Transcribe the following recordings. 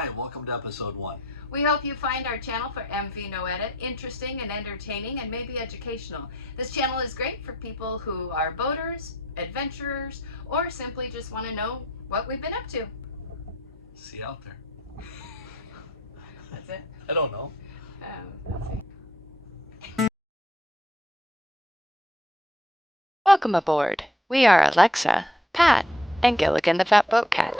Hi, welcome to episode 1. We hope you find our channel for MV Noeta interesting and entertaining and maybe educational. This channel is great for people who are boaters, adventurers, or simply just want to know what we've been up to. See you out there. That's it? I don't know. Let's see. Welcome aboard. We are Alexa, Pat, and Gilligan the Fat Boat Cat.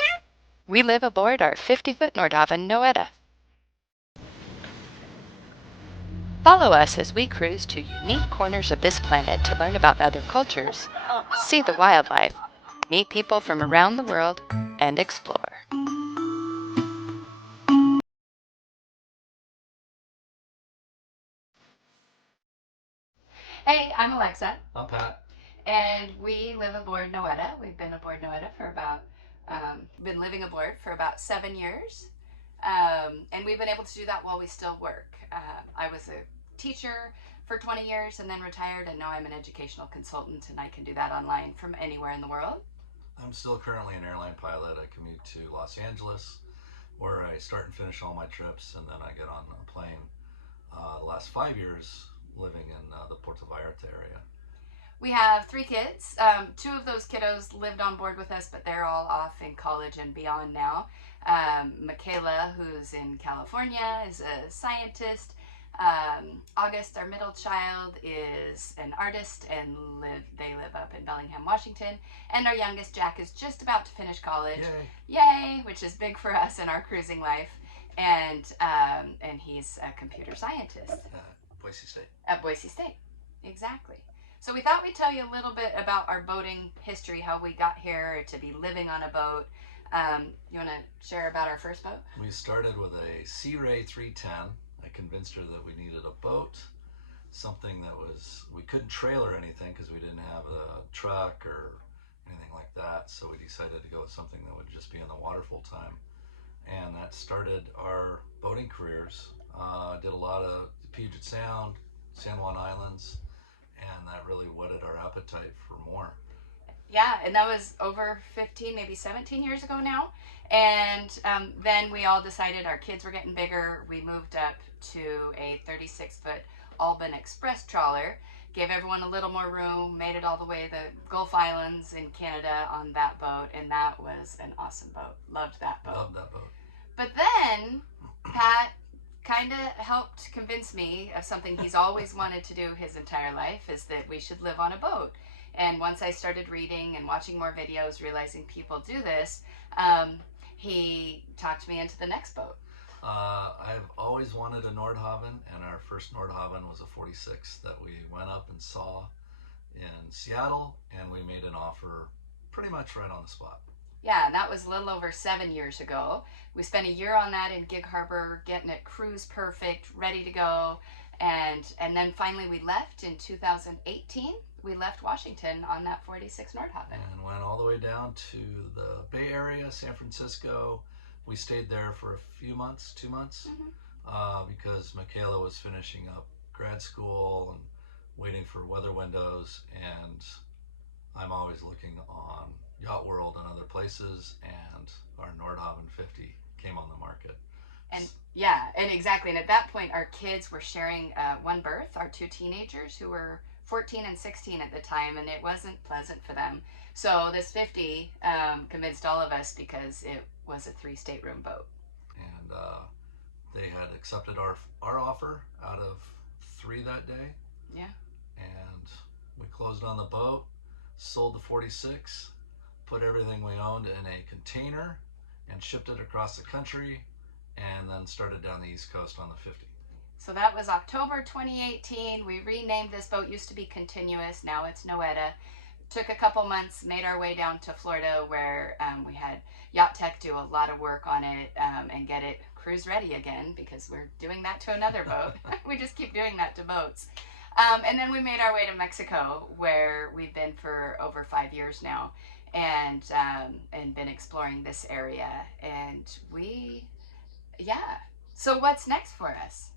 We live aboard our 50-foot Nordhavn Noeta. Follow us as we cruise to unique corners of this planet to learn about other cultures, see the wildlife, meet people from around the world, and explore. Hey, I'm Alexa. I'm Pat. And we live aboard Noeta. We've been aboard Noeta for about, been living aboard for about 7 years. And we've been able to do that while we still work. I was a teacher for 20 years and then retired, and now I'm an educational consultant, and I can do that online from anywhere in the world. I'm still currently an airline pilot. I commute to Los Angeles, where I start and finish all my trips, and then I get on a plane. The last 5 years living in the Puerto Vallarta area. We have 3 kids. 2 of those kiddos lived on board with us, but they're all off in college and beyond now. Michaela, who's in California, is a scientist. August, our middle child, is an artist, and they live up in Bellingham, Washington. And our youngest, Jack, is just about to finish college. Yay! Which is big for us in our cruising life. And he's a computer scientist. Boise State. At Boise State, exactly. So we thought we'd tell you a little bit about our boating history, how we got here to be living on a boat. You want to share about our first boat? We started with a Sea Ray 310. I convinced her that we needed a boat, something that we couldn't trailer anything because we didn't have a truck or anything like that. So we decided to go with something that would just be in the water full time. And that started our boating careers. Did a lot of Puget Sound, San Juan Islands, and that really whetted our appetite for more. Yeah, and that was over 15, maybe 17 years ago now. And then we all decided our kids were getting bigger. We moved up to a 36-foot Albin Express trawler, gave everyone a little more room, made it all the way to the Gulf Islands in Canada on that boat, and that was an awesome boat. Loved that boat. Loved that boat. But then Pat kind of helped convince me of something he's always wanted to do his entire life, is that we should live on a boat. And once I started reading and watching more videos, realizing people do this, he talked me into the next boat. I've always wanted a Nordhavn, and our first Nordhavn was a 46 that we went up and saw in Seattle, and we made an offer pretty much right on the spot. Yeah, and that was a little over 7 years ago. We spent a year on that in Gig Harbor, getting it cruise perfect, ready to go. And then finally we left in 2018. We left Washington on that 46 Nordhavn. And went all the way down to the Bay Area, San Francisco. We stayed there for a few months, 2 months, because Michaela was finishing up grad school and waiting for weather windows. And I'm always looking on Yacht World and other places, and our Nordhavn 50 came on the market. And yeah, and exactly. And at that point, our kids were sharing one berth, our 2 teenagers who were 14 and 16 at the time, and it wasn't pleasant for them. So this 50 convinced all of us because it was a 3-stateroom boat. And they had accepted our offer out of 3 that day. Yeah. And we closed on the boat, sold the 46, put everything we owned in a container, and shipped it across the country, and then started down the East Coast on the 50. So that was October 2018. We renamed this boat. Used to be Continuous. Now it's Noeta. Took a couple months, made our way down to Florida, where we had Yacht Tech do a lot of work on it and get it cruise ready again, because we're doing that to another boat. We just keep doing that to boats. And then we made our way to Mexico, where we've been for over 5 years now, and been exploring this area. And So what's next for us?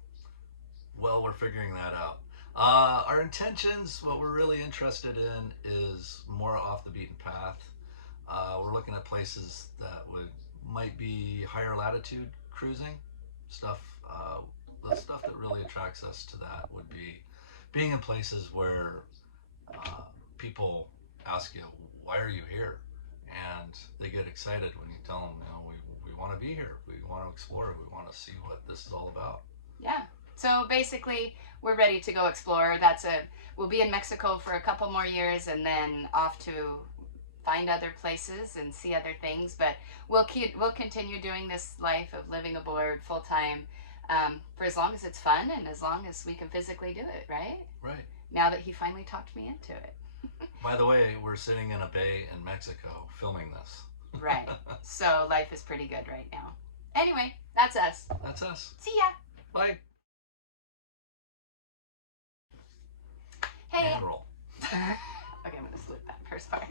Well, we're figuring that out. Our intentions, what we're really interested in, is more off the beaten path. We're looking at places that might be higher latitude cruising stuff. The stuff that really attracts us to that would be being in places where people ask you, "Why are you here?" And they get excited when you tell them, we want to be here. We want to explore. We want to see what this is all about. Yeah. So basically, we're ready to go explore. We'll be in Mexico for a couple more years, and then off to find other places and see other things. But we'll continue doing this life of living aboard full time for as long as it's fun and as long as we can physically do it. Right. Right. Now that he finally talked me into it. By the way, we're sitting in a bay in Mexico filming this. Right. So life is pretty good right now. Anyway, that's us. That's us. See ya. Bye. Hey. And roll. Okay, I'm gonna slip that first part.